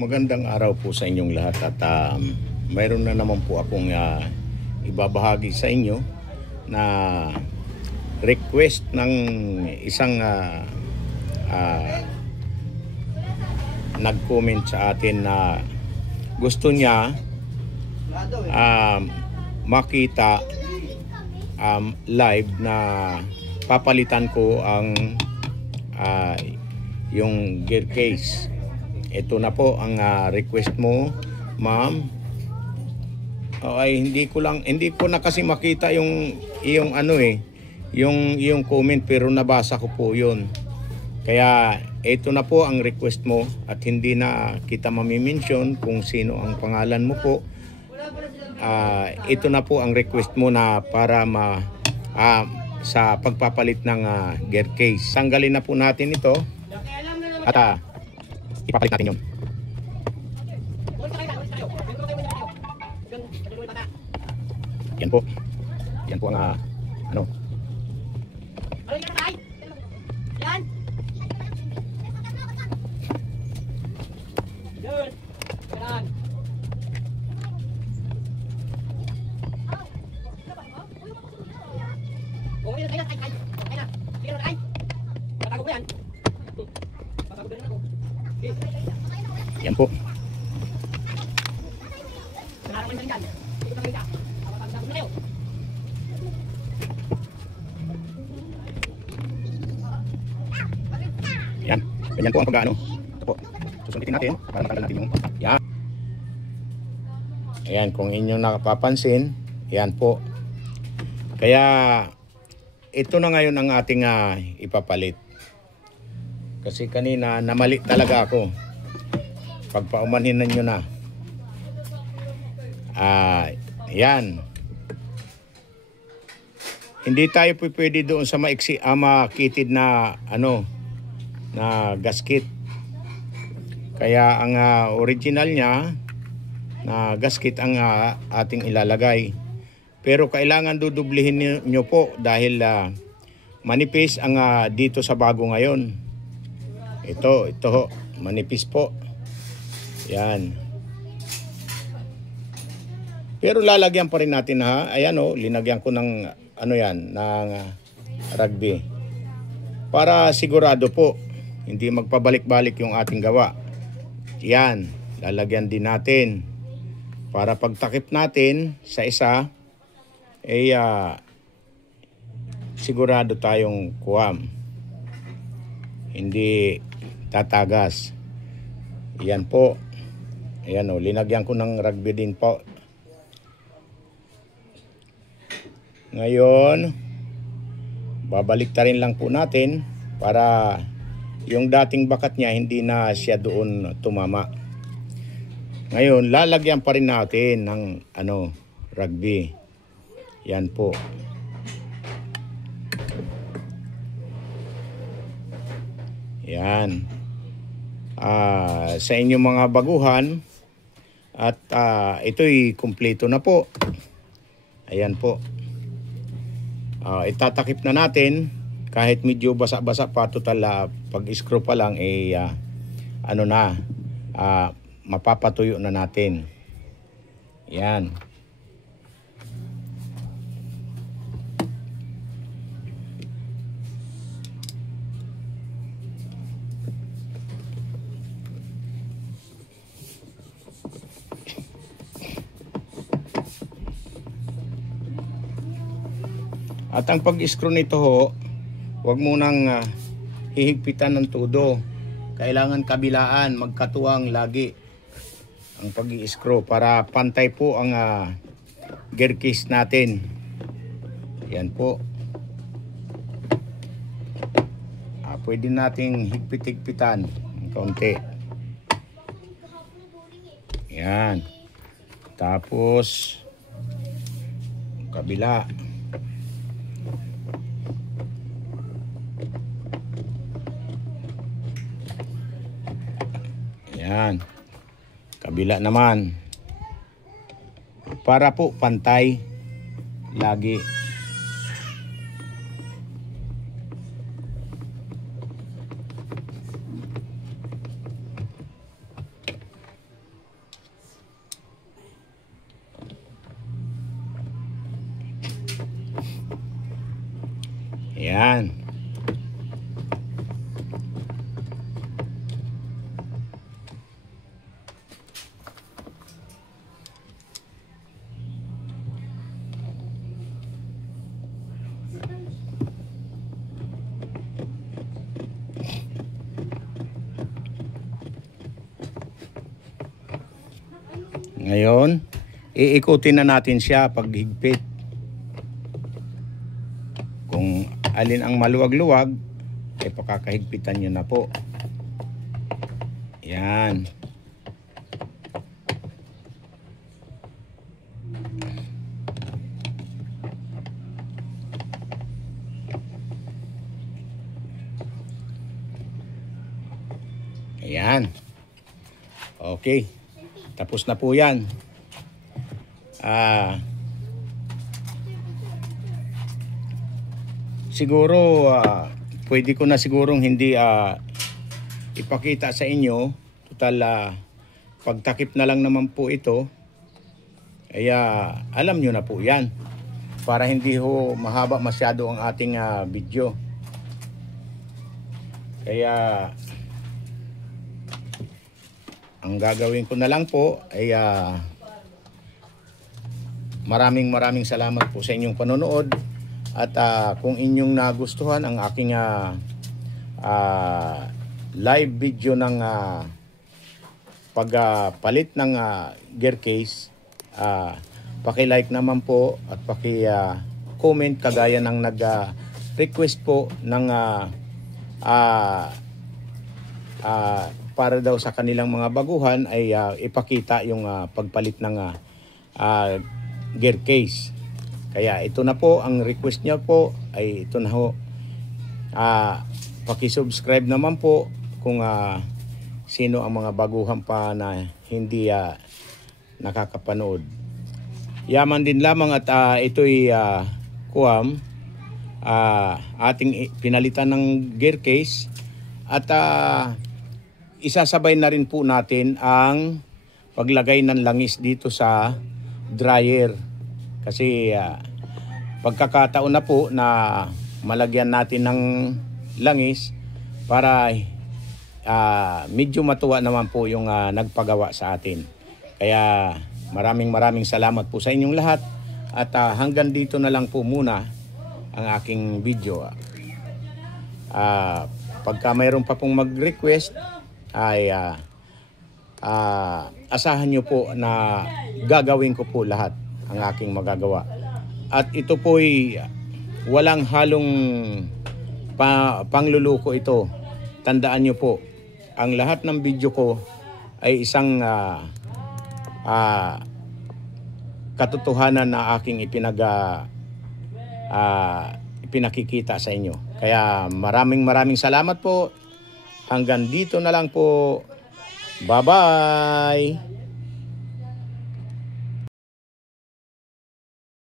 Magandang araw po sa inyong lahat at mayroon na naman po akong ibabahagi sa inyo na request ng isang nag-comment sa atin na gusto niya makita live na papalitan ko ang yung gear case. Ito na po ang request mo, ma'am. Ay hindi ko na kasi makita yung yung comment, pero nabasa ko po 'yun. Kaya ito na po ang request mo at hindi na kita mami-mention kung sino ang pangalan mo po. Ito na po ang request mo na para sa pagpapalit ng gear case. Tanggalin na po natin ito at ipapalit natin yun. Yan po. Yan po ang ano. Yan. Yun. Yan. Kung may nagkaya, ay. Okay na. Sige na, ay. Patago ko yan. Patago ko rin ako. Yan po. Yan. Ganyan po ang pag-ano. Ito po. Susunditin natin para matanggal natin yung yan. Ayan, kung inyong nakapapansin, yan po. Kaya ito na ngayon ang ating ipapalit. Kasi kanina namali talaga ako. Pagpaumanhin nyo na. Yan. Hindi tayo pwede doon sa makitid na na gasket. Kaya ang original niya na gasket ang ating ilalagay. Pero kailangan dudublihin nyo po dahil manipis ang dito sa bago ngayon. Ito manipis po. Yan. Pero lalagyan pa rin natin ayan linagyan ko ng yan, ng rugby. Para sigurado po, hindi magpabalik-balik yung ating gawa. Yan, lalagyan din natin. Para pagtakip natin sa isa, sigurado tayong kuwam. Hindi tatagas. Yan po. Ayan linagyan ko ng rugby din po. Ngayon, babalik ta rin lang po natin para yung dating bakat niya hindi na siya doon tumama. Ngayon, lalagyan pa rin natin ng rugby. Yan po. Yan. Sa inyong mga baguhan at ito'y kumpleto na po. Ayan po. Itatakip na natin kahit medyo basa-basa pa, total pag-screw pa lang mapapatuyo na natin. Yan. At ang pag-screw nito huwag mo nang hihigpitan ng todo. Kailangan kabilaan, magkatuwang lagi ang pag-i-screw para pantay po ang gear case natin. Yan po. Pwede nating higpit-higpitan ng kaunti. Yan. Tapos kabila. Yan. Kabila naman. Para po pantay lagi. Ayan. Ngayon, iikutin na natin siya paghigpit. Kung alin ang maluwag-luwag, ay pakakahigpitan nyo na po. Yan. Ayan. Okay. Tapos na po yan. Siguro, pwede ko na sigurong hindi ipakita sa inyo. Total, pagtakip na lang naman po ito. Kaya, alam nyo na po yan. Para hindi ho mahaba masyado ang ating video. Kaya, ang gagawin ko na lang po ay maraming salamat po sa inyong panonood. At kung inyong nagustuhan ang aking live video ng pagpalit ng gear case, paki-like naman po at paki-comment kagaya ng nag-request po ng para daw sa kanilang mga baguhan ay ipakita yung pagpalit ng gear case. Kaya ito na po ang request niya po, ay ito na ho. Paki-subscribe naman po kung sino ang mga baguhan pa na hindi nakakapanood. Yaman din lamang at ito'y ating pinalitan ng gear case at isasabay na rin po natin ang paglagay ng langis dito sa dryer. Kasi pagkakataon na po na malagyan natin ng langis para medyo matuwa naman po yung nagpagawa sa atin. Kaya maraming salamat po sa inyong lahat at hanggang dito na lang po muna ang aking video. Pagka mayroon pa pong mag-request ay asahan nyo po na gagawin ko po lahat ang aking magagawa. At ito po'y walang halong pangluluko ito. Tandaan nyo po, ang lahat ng video ko ay isang katotohanan na aking ipinakikita sa inyo. Kaya maraming salamat po. Hanggang dito na lang po. Bye-bye!